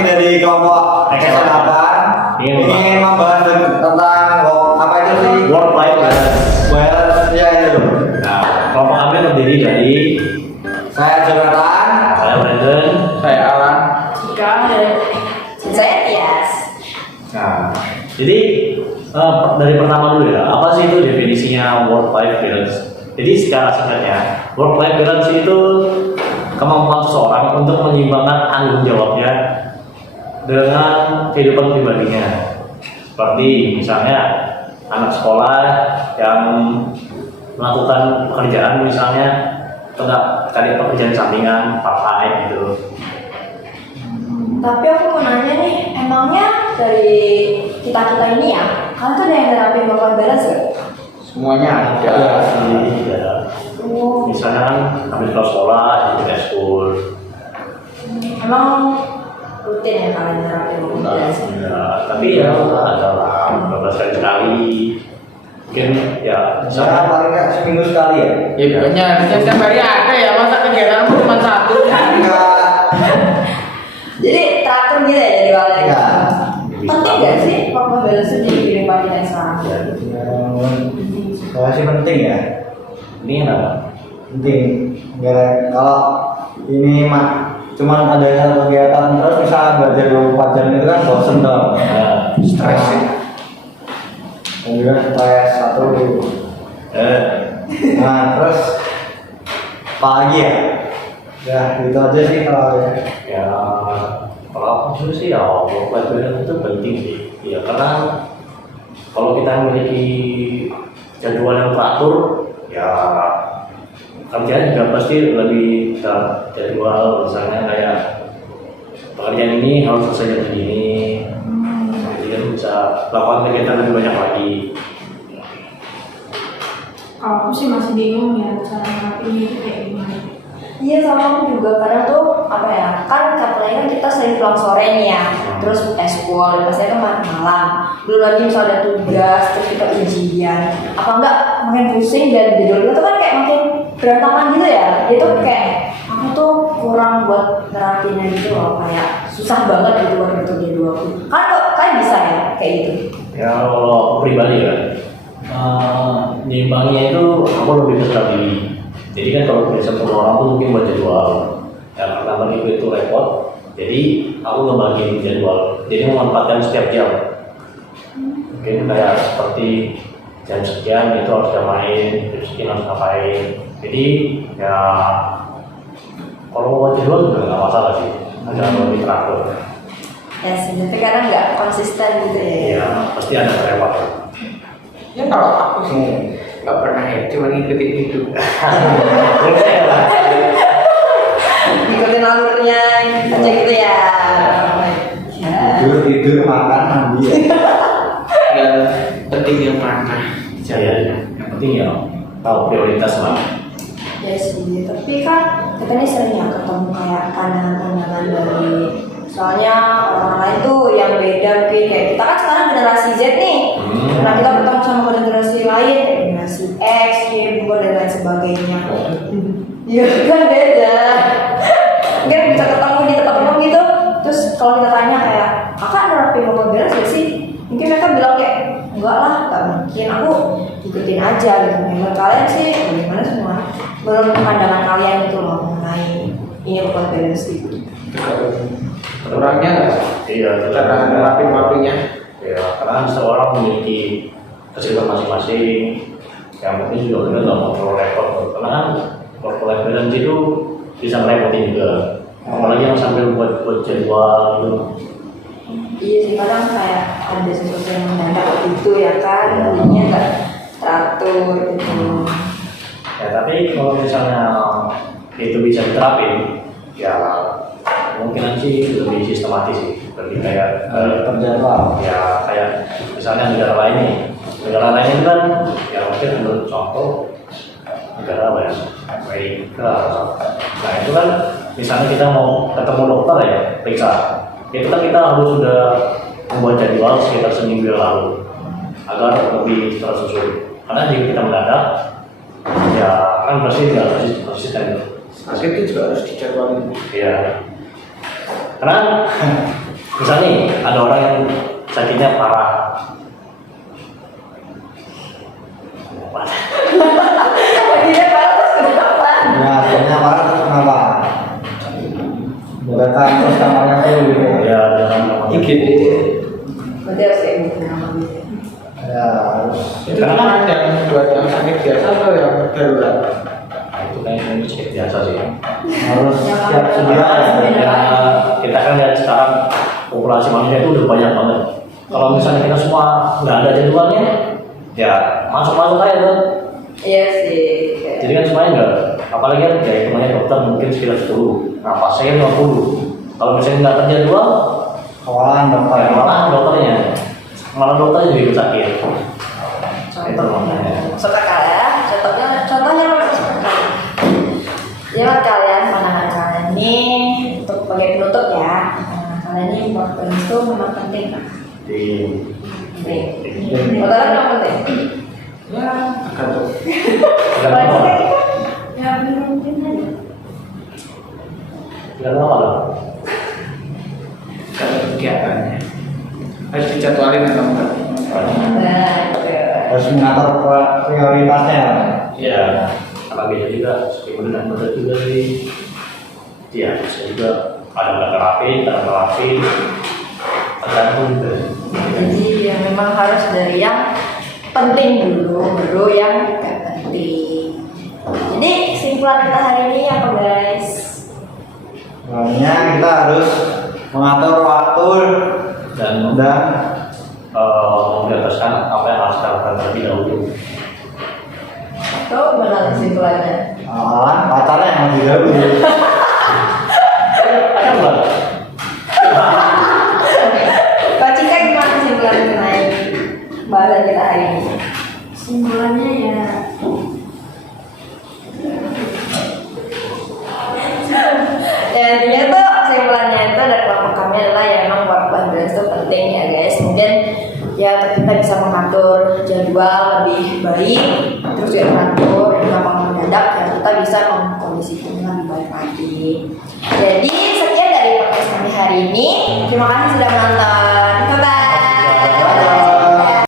kami dari kelompok X8 ingin membahas tentang apa itu sih? Work life balance. Ya itu. Nah, kelompok kami terdiri dari Saya Jonathan, saya Brandon, Saya Alan. Jika saya Tias. Nah, jadi dari pertama dulu ya, apa sih itu definisinya work life balance? Jadi secara singkatnya, work life balance itu kemampuan seseorang untuk menyeimbangkan tanggung jawabnya dengan kehidupan pribadinya. Seperti misalnya anak sekolah yang melakukan pekerjaan misalnya tadi pekerjaan sampingan, part-time gitu. Tapi aku mau nanya nih, emangnya dari kita ini ya, kalian tuh ada yang nerapin work-life balance gak? Semuanya ada. Oh, Misalnya kan habis kelas sekolah, jadi school. emang rutin ya kalian nerapin work-life balance? Ya, tapi ya ada lah beberapa sekali. Mungkin ya saya paling nggak seminggu sekali ya. Ya banyak. Setiap hari ada ya. Masa kegiatanmu cuma satu? Enggak. Jadi teratur gitu ya jadwalnya? Enggak. Penting gak sih work-life balance itu jadi kehidupan kita yang sekarang? Saya sih penting ya. ini apa? Penting. Kalau ini mah cuman ada satu kegiatan terus bisa belajar 24 jam itu kan bosen dong. Stres sih. Dan juga stres satu. Nah terus apa lagi ya? Ya itu aja sih kalau ya. Ya kalau aku dulu sih ya work life balance itu penting sih. Ya karena kalau kita memiliki jadwal yang teratur, ya kerjaan juga pasti lebih jadwal. Misalnya kayak pekerjaan ini harus selesai jam segini, kemudian bisa lakukan kegiatan lebih banyak lagi. Kalau aku sih masih bingung ya cara ngelakuinnya itu kayak gimana. Iya sama aku juga, kadang tuh apa ya, kan katanya kan kita sering pulang sore nih ya, terus eskul, biasanya kan malam, belum lagi misal ada tugas, terus kita ujian, apa enggak makin pusing dan jadwal kita tuh kan kayak makin berantakan gitu ya, itu kayak aku tuh kurang buat nerapinnya gitu loh, kayak susah banget gitu buat ngatur jadwalku. Kan kok kalian bisa ya kayak gitu? Ya kalau aku pribadi ya, nyimbangnya itu aku lebih ke strategi. Jadi kan kalau biasa semua orang tuh mungkin buat jadwal, ya karena bagi itu repot. Jadi aku ngebagiin jadwal. Jadi memanfaatkan setiap jam. Mungkin kayak seperti jam sekian itu harus main, jam sekian harus ngapain. Jadi ya kalau buat jadwal juga nggak masalah sih, agak lebih teratur. Ya sih, tapi kadang nggak konsisten gitu ya. Ya pasti ada kelewat. Ya kalau aku sih nggak pernah ya, cuma ngikutin hidup. Ikutin alurnya aja gitu ya. Ya. Tidur makan mandi ya. Dan penting yang mana? Ya, yang penting ya tahu prioritas lah. Ya sih, tapi kan kita ini sering ya ketemu kayak pandangan-pandangan dari, soalnya orang lain tuh yang beda mungkin kayak kita kan sekarang generasi Z nih. Nah kita ketemu sama generasi lain kayak generasi X, Y, dan lain sebagainya. Iya kan beda. Mungkin bisa ketemu di tempat umum gitu. Terus kalau kita tanya kayak, kakak nerapin work-life balance gak sih? Mungkin mereka bilang kayak, enggak lah, gak mungkin, aku ikutin aja gitu. Menurut kalian sih, bagaimana semua? Menurut pandangan kalian gitu loh mengenai ini work-life balance gitu. Kurangnya nggak? Iya, Cara nerapin waktunya. Ya, karena seorang memiliki kesibukan masing-masing. Yang penting juga kita nggak mau terlalu repot. Karena kan work-life balance itu bisa merepotin juga. Apalagi yang sambil buat jadwal gitu. Iya sih, kadang kayak ada sesuatu yang mendadak gitu ya kan, jadinya nggak teratur gitu. Ya, tapi kalau misalnya itu bisa diterapin, ya mungkin sih lebih sistematis sih, lebih kayak Terjadwal. ya kayak misalnya negara lain nih, negara lain itu kan ya mungkin menurut contoh negara apa ya, Amerika. Nah itu kan misalnya kita mau ketemu dokter ya, periksa, itu kan kita harus sudah membuat jadwal sekitar seminggu yang lalu agar lebih tersusun. Karena jika kita mendadak, ya kan pasti nggak konsisten. Sakit itu juga harus dijadwalin. Iya. Karena Misalnya nih, ada orang yang sakitnya parah. Dia parah terus kenapa? Ya, akhirnya marah terus kenapa? Bukan terus kamarnya tuh gitu. Ya, jangan IGD. Berarti harus kayak gitu nama gitu. Ya, harus. Itu kan yang buat yang sakit biasa atau yang darurat? itu kayaknya sakit biasa sih. Harus siap sedia. Ya, kita kan lihat sekarang populasi manusia itu udah banyak banget. Kalau misalnya kita semua nggak ada jadwalnya, ya masuk aja tuh. Iya sih. Jadi kan semuanya enggak, apalagi kan ya hitungannya dokter mungkin sekitar 10, nah pasien 50. Kalau misalnya nggak terjadwal, Kawalan dokter. ya malah dokternya juga ikut sakit. Itu makanya. Masuk akal ya. Contohnya apa masuk akal? Ya buat kalian pandangan kalian ini untuk sebagai penutup ya. Pandangan kalian ini work balance itu memang penting kan? Penting. Menurut kalian memang penting. Ya, tergantung. Kalau kita ya penting aja. Tidak apa lah. Kalau kegiatannya harus dijadwalin atau enggak? Nah, Harus mengatur prioritasnya. Ya, kalau beda juga, sebenarnya dan betul juga sih. Ya, bisa juga ada terapi, tergantung dari. jadi ya memang harus dari yang penting dulu, baru yang gak penting. Jadi kesimpulan kita hari ini apa guys? Sebenarnya kita harus mengatur waktu Dan dan memprioritaskan apa yang harus kita lakukan terlebih dahulu. Tuh benar kesimpulannya. pacarnya yang lebih dahulu. Ada bukan? Pak Cika gimana kesimpulan mengenai bahasan kita hari ini? Kesimpulannya ya Ya intinya tuh kesimpulannya itu dari kelompok kami adalah ya emang work life balance itu penting ya guys. Kemudian ya kita bisa mengatur jadwal lebih baik, terus juga mengatur gampang mendadak dan kita bisa mengkondisikan lebih baik lagi. Jadi sekian dari podcast kami hari ini. Terima kasih sudah menonton.